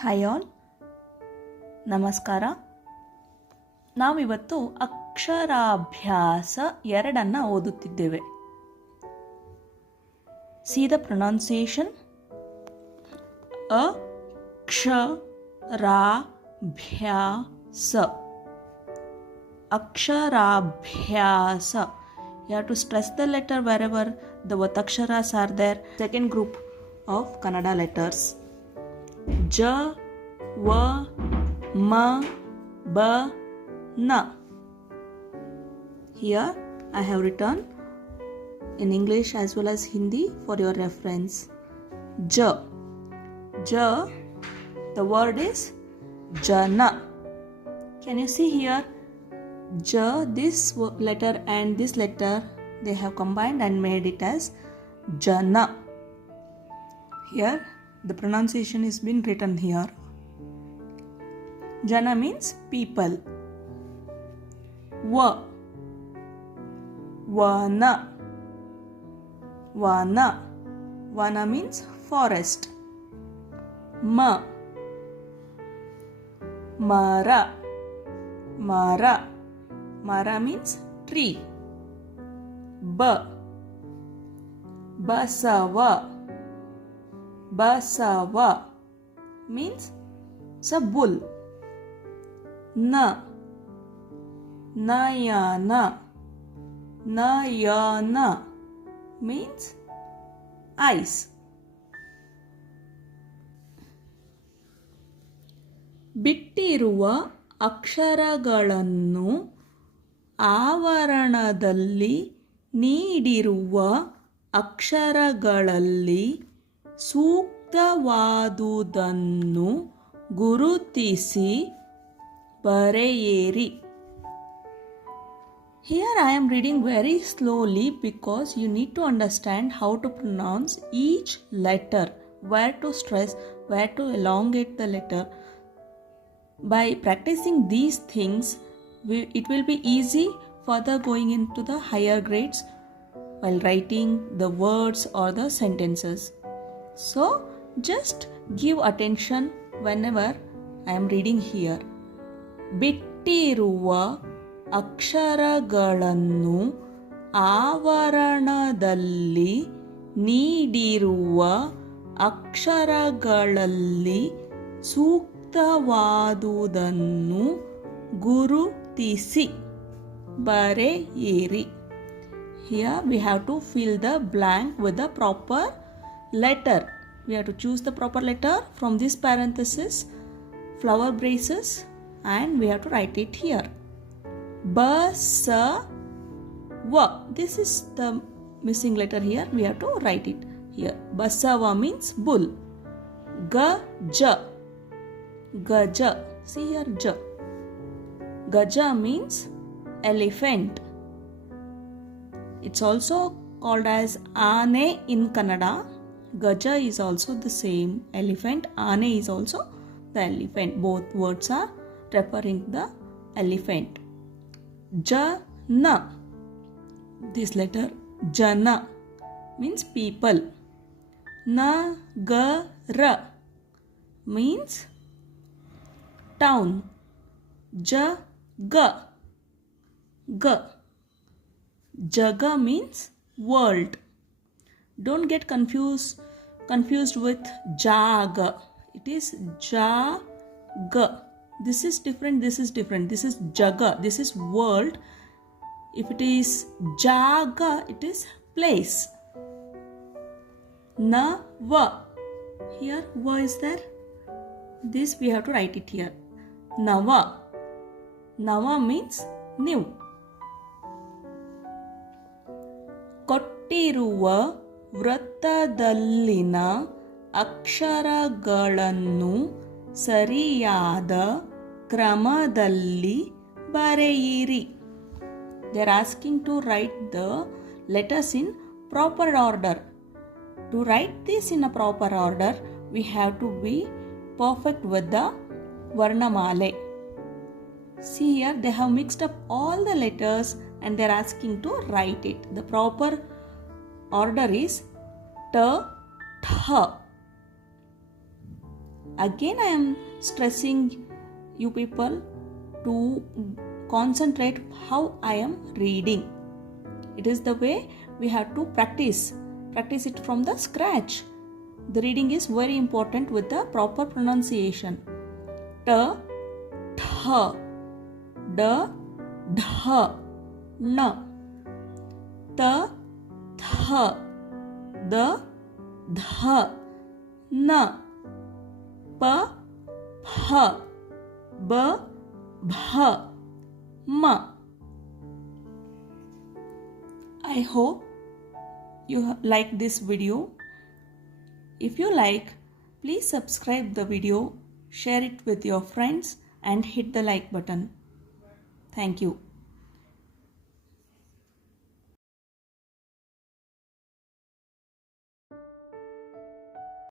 Hi all, ನಮಸ್ಕಾರ. ನಾವಿವತ್ತು ಅಕ್ಷರಾಭ್ಯಾಸ 2 ಓದುತ್ತಿದ್ದೇವೆ. See the pronunciation. ಅಕ್ಷರಾಭ್ಯಾಸ. ಅಕ್ಷರಾಭ್ಯಾಸ. You have to stress the letter wherever the Vataksharas are there. Second group of Kannada letters. J, V, M, B, N. Here I have written in English as well as Hindi for your reference. J. J, the word is Jana. Can you see here? J, this letter and this letter, they have combined and made it as Jana. Here the pronunciation is been written here. Jana means people. Va. Vana. Vana. Vana means forest. Ma. Mara. Mara. Mara means tree. Ba. Basava. Basava means a bull. Na. Nayana. Nayana means eyes. ಬಿಟ್ಟಿರುವ ಅಕ್ಷರಗಳನ್ನು ಆವರಣದಲ್ಲಿ ನೀಡಿರುವ ಅಕ್ಷರಗಳಲ್ಲಿ ಸೂಕ್ತವಾದುದನ್ನು ಗುರುತಿಸಿ ಬರೆಯಿರಿ. Here I am reading very slowly because you need to understand how to pronounce each letter, where to stress, where to elongate the letter. By practicing these things, it will be easy further going into the higher grades while writing the words or the sentences. So just give attention whenever I am reading here. ಬಿಟ್ಟಿರುವ ಅಕ್ಷರಗಳನ್ನು ಆವರಣದಲ್ಲಿ ನೀಡಿರುವ ಅಕ್ಷರಗಳಲ್ಲಿ ಸೂಕ್ತವಾದುದನ್ನು ಗುರುತಿಸಿ ಬರೆಯಿರಿ. Here we have to fill the blank with the proper letter. We have to choose the proper letter from this parenthesis, flower braces, and we have to write it here. Basava. This is the missing letter here. We have to write it here. Basava means bull. Gaja. Gaja. See here, ja. Gaja means elephant. It's also called as Aane in Kannada. Gaja is also the same elephant. Aane is also the elephant. Both words are referring the elephant. Jana. This letter Jana means people. Nagara means town. Jaga. Jaga means world. Don't get confused with jaga. It is jaga. This is different. This is different. This is jaga. This is world. If it is jaga, it is place. Nava. Here va is there. This we have to write it here. Nava. Nava means new. ಕೊಟ್ಟಿರುವ ವೃತ್ತದಲ್ಲಿನ ಅಕ್ಷರಗಳನ್ನು ಸರಿಯಾದ ಕ್ರಮದಲ್ಲಿ ಬರೆಯಿರಿ. They are asking to write the letters in proper order. To write this in a proper order, we have to be perfect with the Varnamale. See here, they have mixed up all the letters and they are asking to write it. The proper order is ta, tha. Again, I am stressing you people to concentrate how I am reading. It is the way we have to practice it from the scratch. The reading is very important with the proper pronunciation. T, th, d, dh, n, t, th, d, dh, n, p, ph, b, bh, m. I hope you like this video. If you like, please subscribe the video, share it with your friends and hit the like button. Thank you.